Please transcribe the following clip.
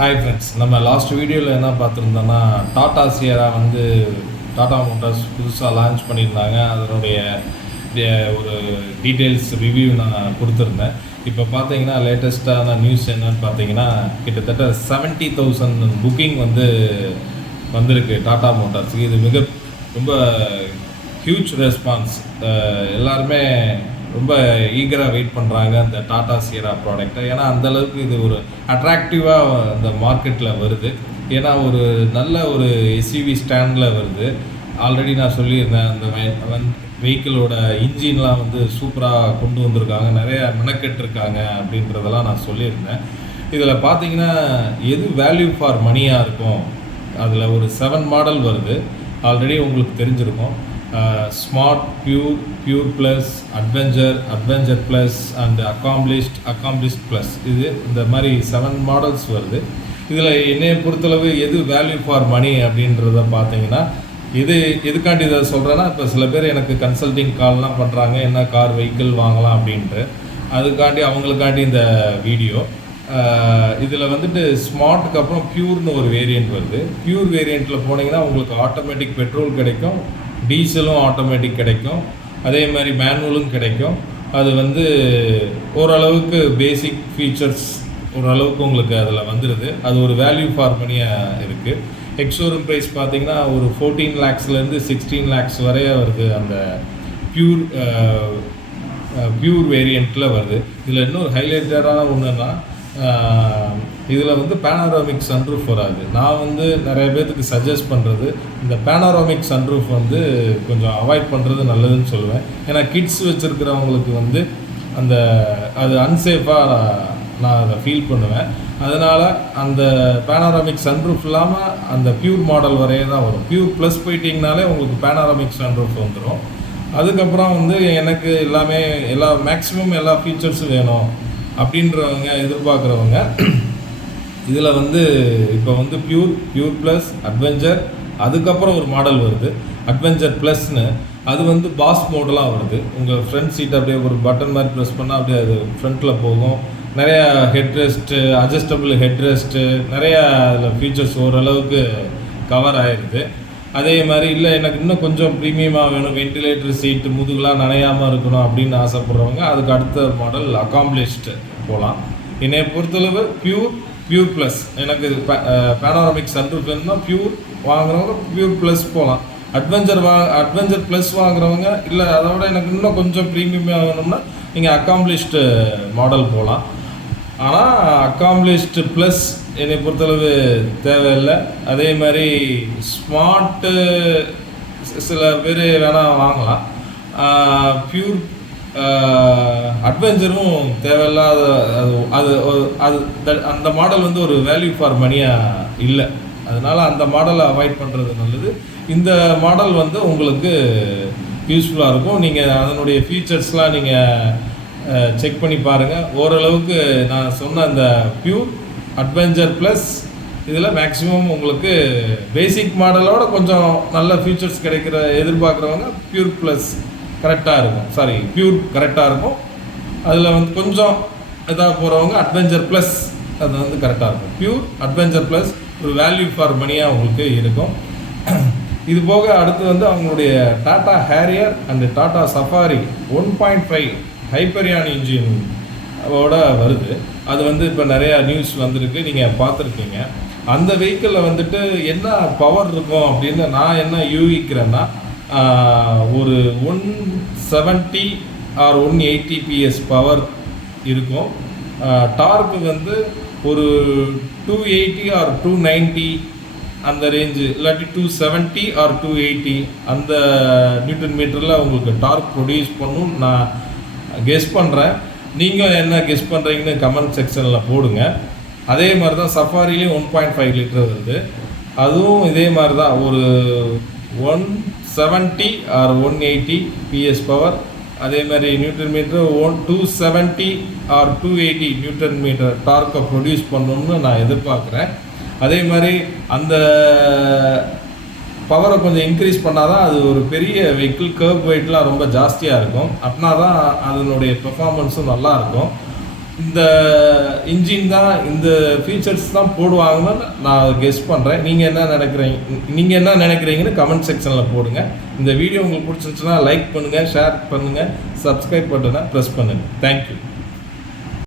Hi friends, நம்ம last வீடியோவில் என்ன பார்த்துருந்தோன்னா டாடா சியரா வந்து டாடா மோட்டார்ஸ் புதுசாக லான்ச் பண்ணியிருந்தாங்க. அதனுடைய ஒரு டீட்டெயில்ஸ் ரிவ்யூ நான் கொடுத்துருந்தேன். இப்போ பார்த்தீங்கன்னா லேட்டஸ்ட்டான நியூஸ் என்னன்னு பார்த்தீங்கன்னா கிட்டத்தட்ட 70,000 புக்கிங் வந்திருக்கு டாடா மோட்டார்ஸுக்கு. இது ரொம்ப ஹியூஜ் ரெஸ்பான்ஸ். எல்லாருமே ரொம்ப ஈகராக வெயிட் பண்ணுறாங்க இந்த டாடா சியரா ப்ராடக்டை. ஏன்னா அந்தளவுக்கு இது ஒரு அட்ராக்டிவாக இந்த மார்க்கெட்டில் வருது. ஏன்னா ஒரு நல்ல ஒரு எஸ்யூவி ஸ்டாண்டில் வருது. ஆல்ரெடி நான் சொல்லியிருந்தேன், அந்த வெஹிக்கிளோட இன்ஜின்லாம் சூப்பராக கொண்டு வந்திருக்காங்க, நிறையா மெனக்கெட்டிருக்காங்க அப்படின்றதெல்லாம் நான் சொல்லியிருந்தேன். இதில் பார்த்தீங்கன்னா எது வேல்யூ ஃபார் மணியாக இருக்கும், அதில் ஒரு 7 மாடல் வருது. ஆல்ரெடி உங்களுக்கு தெரிஞ்சிருக்கும். Smart, pure plus, adventure plus and accomplished plus. இந்த மாதிரி 7 மாடல்ஸ் வருது. இதில் என்னையை பொறுத்தளவு எது வேல்யூ ஃபார் மணி அப்படின்றத பார்த்தீங்கன்னா, எதுக்காண்டி இதை சொல்கிறேன்னா, இப்போ சில பேர் எனக்கு கன்சல்டிங் கால்லாம் பண்ணுறாங்க, என்ன கார் வெஹிக்கிள் வாங்கலாம் அப்படின்ட்டு. அவங்களுக்காண்டி இந்த வீடியோ. இதில் ஸ்மார்ட்டுக்கு அப்புறம் பியூர்னு ஒரு வேரியண்ட் வருது. பியூர் வேரியண்ட்டில் போனீங்கன்னா உங்களுக்கு ஆட்டோமேட்டிக் பெட்ரோல் கிடைக்கும், டீசலும் ஆட்டோமேட்டிக் கிடைக்கும், அதே மாதிரி மேனுவலும் கிடைக்கும். அது ஓரளவுக்கு பேசிக் ஃபீச்சர்ஸ் ஓரளவுக்கு உங்களுக்கு அதில் வந்துடுது. அது ஒரு வேல்யூ ஃபார் மணியாக இருக்குது. எக்ஸோரூம் ப்ரைஸ் பார்த்தீங்கன்னா ஒரு 14 lakhsலேருந்து 16 lakhs வரைய வருது. அந்த பியூர் வேரியண்ட்டில் வருது. இதில் இன்னொரு ஹைலைட்டடான ஒன்றுன்னா, இதில் பேனோராமிக் சன்ரூஃப் வராது. நான் நிறைய பேர்த்துக்கு சஜஸ்ட் பண்ணுறது, இந்த பேனோராமிக் சன்ரூஃப் கொஞ்சம் அவாய்ட் பண்ணுறது நல்லதுன்னு சொல்லுவேன். ஏன்னா கிட்ஸ் வச்சுருக்கிறவங்களுக்கு அது அன்சேஃபாக நான் அதை ஃபீல் பண்ணுவேன். அதனால் அந்த பேனோராமிக் சன்ரூஃப் இல்லாமல் அந்த பியூர் மாடல் வரையே தான் வரும். பியூர் ப்ளஸ் போயிட்டிங்கனாலே உங்களுக்கு பேனோராமிக் சன்ரூஃப் வந்துடும். அதுக்கப்புறம் எனக்கு மேக்ஸிமம் எல்லா ஃபீச்சர்ஸும் வேணும் அப்படின்றவங்க எதிர்பார்க்குறவங்க இதில் இப்போ பியூர் ப்ளஸ், அட்வென்ச்சர், அதுக்கப்புறம் ஒரு மாடல் வருது அட்வென்ச்சர் ப்ளஸ்னு. அது பாஸ் மோடலாக வருது. உங்கள் ஃப்ரண்ட் சீட் அப்படியே ஒரு பட்டன் மாதிரி ப்ரெஸ் பண்ணால் அப்படியே அது ஃப்ரண்ட்டில் போகும். நிறையா ஹெட்ரெஸ்ட்டு, அட்ஜஸ்டபிள் ஹெட்ரெஸ்ட்டு, நிறையா அதில் ஃபீச்சர்ஸ் ஓரளவுக்கு கவர் ஆகிடுது. அதே மாதிரி இல்லை எனக்கு இன்னும் கொஞ்சம் ப்ரீமியமாக வேணும், வென்டிலேட்டர் சீட்டு, முதுகுலாம் நனையாமல் இருக்கணும் அப்படின்னு ஆசைப்படுறவங்க அதுக்கு அடுத்த மாடல் அக்காம்ப்ளிஷ்டு போகலாம். என்னை பொறுத்தளவு பியூர் ப்ளஸ், எனக்கு பேனோராமிக் சன்ரூஃப் இருந்தால் பியூர் வாங்குறவங்க பியூர் ப்ளஸ் போகலாம். அட்வென்ச்சர் ப்ளஸ் வாங்குறவங்க இல்லை அதோட எனக்கு இன்னும் கொஞ்சம் ப்ரீமியமாக வேணும்னா நீங்கள் அக்காம்ப்ளிஷ்டு மாடல் போகலாம். ஆனால் அக்காம்ப்ளிஷ்டு ப்ளஸ் என்னை பொறுத்தளவு தேவையில்லை. அதே மாதிரி ஸ்மார்ட்டு சில பேர் வேணால் வாங்கலாம். பியூர் அட்வென்ச்சரும் தேவையில்லாத அந்த மாடல் ஒரு வேல்யூ ஃபார் மணியாக இல்லை. அதனால் அந்த மாடலை அவாய்ட் பண்ணுறது நல்லது. இந்த மாடல் உங்களுக்கு யூஸ்ஃபுல்லாக இருக்கும். நீங்கள் அதனுடைய ஃபீச்சர்ஸ்லாம் நீங்கள் செக் பண்ணி பாருங்கள். ஓரளவுக்கு நான் சொன்ன அந்த பியூர், அட்வென்ச்சர் ப்ளஸ் இதில் மேக்ஸிமம் உங்களுக்கு பேசிக் மாடலோட கொஞ்சம் நல்ல ஃபீச்சர்ஸ் எதிர்பார்க்குறவங்க பியூர் ப்ளஸ் கரெக்டாக இருக்கும். பியூர் கரெக்டாக இருக்கும். அதில் கொஞ்சம் இதாக போகிறவங்க அட்வென்ச்சர் ப்ளஸ் அது கரெக்டாக இருக்கும். பியூர், அட்வென்ச்சர் ப்ளஸ் ஒரு வேல்யூ ஃபார் மணியாக உங்களுக்கு இருக்கும். இது போக அடுத்து அவங்களுடைய Tata Harrier and Tata Safari 1.5 Hyperion engine வருது. அது இப்போ நிறையா நியூஸ் வந்திருக்கு, நீங்கள் பார்த்துருக்கீங்க. அந்த வெஹிக்கிளில் என்ன பவர் இருக்கும் அப்படின்னு நான் என்ன யூகிக்கிறேன்னா, ஒரு 170 or 180 PS பவர் இருக்கும். டார்க்கு ஒரு 280 or 290 அந்த ரேஞ்சு, இல்லாட்டி 270 or 280 அந்த நியூட்டன் மீட்டரில் உங்களுக்கு டார்க் ப்ரொடியூஸ் பண்ணும் நான் கெஸ் பண்ணுறேன். நீங்கள் என்ன கெஸ் பண்ணுறீங்கன்னு கமெண்ட் செக்ஷனில் போடுங்க. அதே மாதிரி தான் சஃபாரிலையும் 1.5 லிட்டர் வருது. அதுவும் இதே மாதிரி தான் ஒரு 170 or 180 PS பவர். அதே மாதிரி newton metre 270 or 280 newton metre டார்க்கை ப்ரொடியூஸ் பண்ணணும்னு நான் எதிர்பார்க்குறேன். அதே மாதிரி அந்த பவரை கொஞ்சம் இன்க்ரீஸ் பண்ணால் தான் அது ஒரு பெரிய வெஹிக்கிள், கர்வ் வெயிட்லாம் ரொம்ப ஜாஸ்தியாக இருக்கும். அப்படின்னா தான் அதனுடைய பெர்ஃபார்மன்ஸும் நல்லாயிருக்கும். இந்த இன்ஜின் தான் இந்த ஃபீச்சர்ஸ் தான் போடுவாங்கன்னு நான் கெஸ் பண்ணுறேன். நீங்கள் என்ன நினைக்கிறீங்கன்னு கமெண்ட் செக்ஷனில் போடுங்க. இந்த வீடியோ உங்களுக்கு பிடிச்சிருந்துச்சுன்னா லைக் பண்ணுங்கள், ஷேர் பண்ணுங்கள், சப்ஸ்கிரைப் பட்டனை ப்ரெஸ் பண்ணுங்கள். தேங்க்யூ.